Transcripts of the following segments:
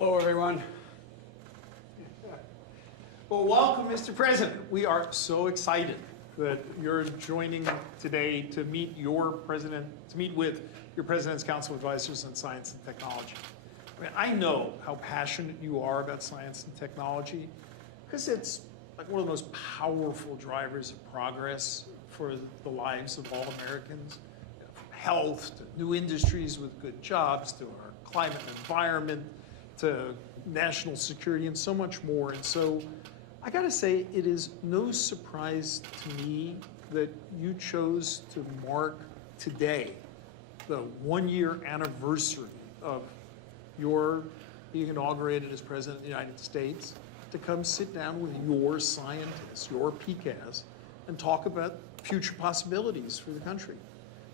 Hello, everyone. Well, welcome, Mr. President. We are so excited that you're joining today to meet with your President's Council of Advisors on Science and Technology. I know how passionate you are about science and technology because it's like one of the most powerful drivers of progress for the lives of all Americans. From health to new industries with good jobs to our climate and environment to national security and so much more. And so I gotta say, it is no surprise to me that you chose to mark today the 1-year anniversary of your being inaugurated as President of the United States to come sit down with your scientists, your PCAS, and talk about future possibilities for the country.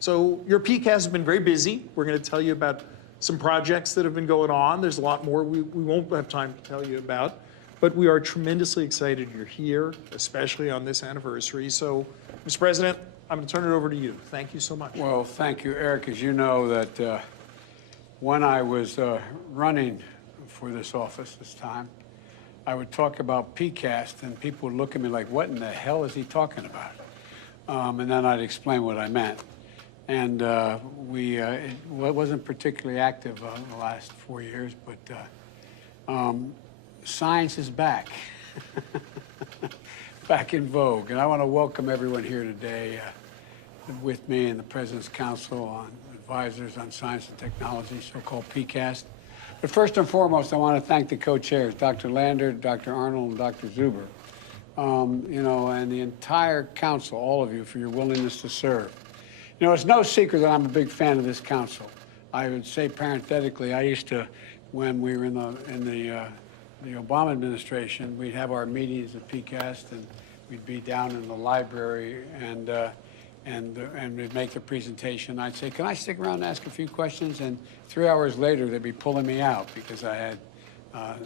So your PCAS has been very busy. We're gonna tell you about some projects that have been going on. There's a lot more we won't have time to tell you about, but we are tremendously excited you're here, especially on this anniversary. So, Mr. President, I'm going to turn it over to you. Thank you so much. Well, thank you, Eric. As you know, that when I was running for this office this time, I would talk about PCAST, and people would look at me like, what in the hell is he talking about? And then I'd explain what I meant. And it wasn't particularly active in the last 4 years, but science is back, back in vogue. And I want to welcome everyone here today with me in the President's Council on Advisors on Science and Technology, so-called PCAST. But first and foremost, I want to thank the co-chairs, Dr. Lander, Dr. Arnold, and Dr. Zuber, and the entire council, all of you, for your willingness to serve. You know, it's no secret that I'm a big fan of this council. I would say parenthetically, I used to, when we were in the Obama administration, we'd have our meetings at PCAST, and we'd be down in the library, and we'd make the presentation. I'd say, can I stick around and ask a few questions? And 3 hours later, they'd be pulling me out because I had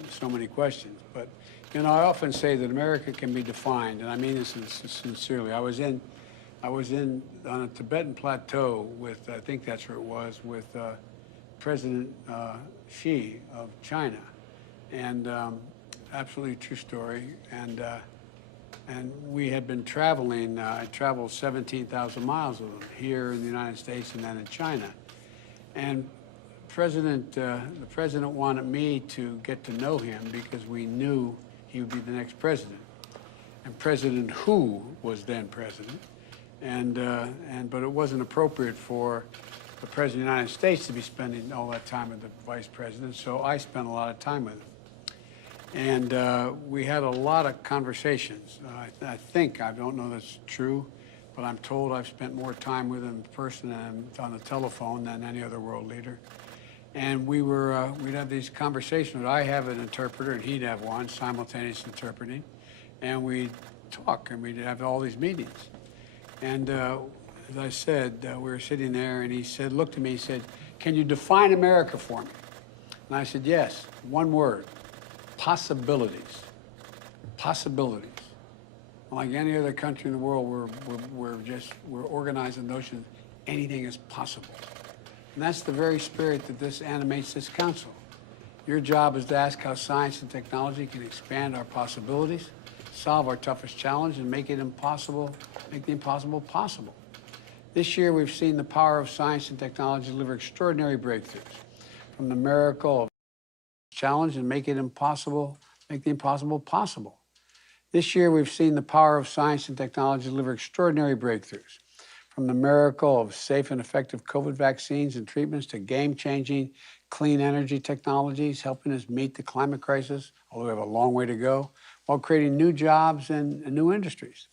so many questions. But, you know, I often say that America can be defined, and I mean this sincerely. I was on a Tibetan plateau with, I think that's where it was, with President Xi of China. And absolutely true story. And we had been traveling, I traveled 17,000 miles with him here in the United States and then in China. And the president wanted me to get to know him because we knew he would be the next president. And President Hu was then president. But it wasn't appropriate for the President of the United States to be spending all that time with the Vice President, so I spent a lot of time with him. And we had a lot of conversations. I think, I don't know that's true, but I'm told I've spent more time with him in person and on the telephone than any other world leader. And we'd have these conversations. I'd have an interpreter and he'd have one, simultaneous interpreting. And we'd talk and we'd have all these meetings. And as I said, we were sitting there and he said, looked at me, he said, can you define America for me? And I said, yes, one word, possibilities. Possibilities. Like any other country in the world, we're organized in the notion anything is possible. And that's the very spirit that this animates this council. Your job is to ask how science and technology can expand our possibilities, solve our toughest challenge, and make the impossible possible. This year, we've seen the power of science and technology deliver extraordinary breakthroughs. From the miracle of challenge and make the impossible possible. This year, we've seen the power of science and technology deliver extraordinary breakthroughs. From the miracle of safe and effective COVID vaccines and treatments to game-changing clean energy technologies helping us meet the climate crisis, although we have a long way to go, while creating new jobs and new industries.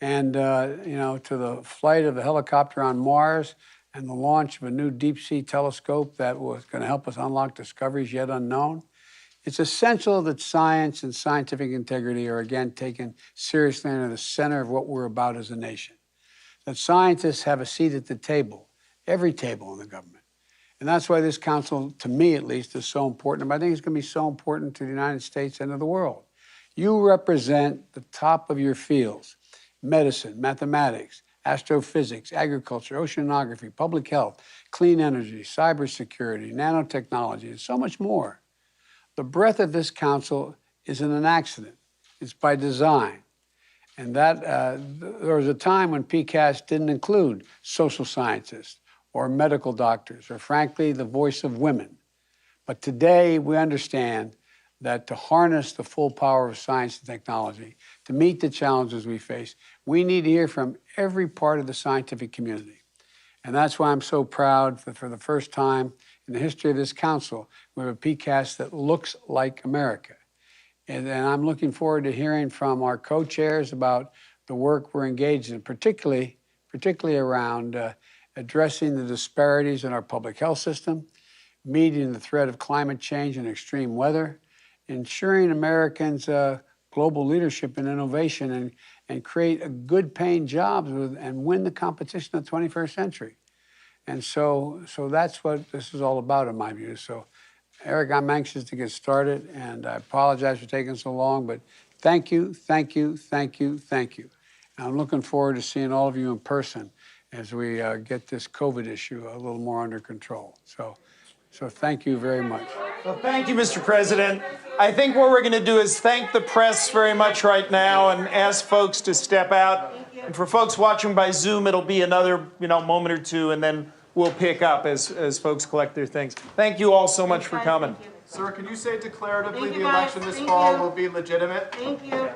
And, to the flight of a helicopter on Mars and the launch of a new deep-sea telescope that was going to help us unlock discoveries yet unknown, it's essential that science and scientific integrity are again taken seriously and are the center of what we're about as a nation. That scientists have a seat at the table, every table in the government. And that's why this council, to me at least, is so important. But I think it's going to be so important to the United States and to the world. You represent the top of your fields: medicine, mathematics, astrophysics, agriculture, oceanography, public health, clean energy, cybersecurity, nanotechnology, and so much more. The breadth of this council isn't an accident. It's by design. And that there was a time when PCAST didn't include social scientists or medical doctors or, frankly, the voice of women. But today we understand that to harness the full power of science and technology, to meet the challenges we face, we need to hear from every part of the scientific community. And that's why I'm so proud that for the first time in the history of this council, we have a PCAST that looks like America. And I'm looking forward to hearing from our co-chairs about the work we're engaged in, particularly around addressing the disparities in our public health system, meeting the threat of climate change and extreme weather, ensuring Americans' global leadership and innovation and create a good paying jobs and win the competition of the 21st century. And so that's what this is all about in my view. So Eric, I'm anxious to get started, and I apologize for taking so long, but thank you, thank you, thank you, thank you. And I'm looking forward to seeing all of you in person as we get this COVID issue a little more under control. So thank you very much. Well, thank you, Mr. President. I think what we're going to do is thank the press very much right now and ask folks to step out. And for folks watching by Zoom, it'll be another moment or two, and then we'll pick up as folks collect their things. Thank you all so much for coming. Sir, can you say declaratively Thank you, the election guys. this Thank fall you. will be legitimate? Thank you.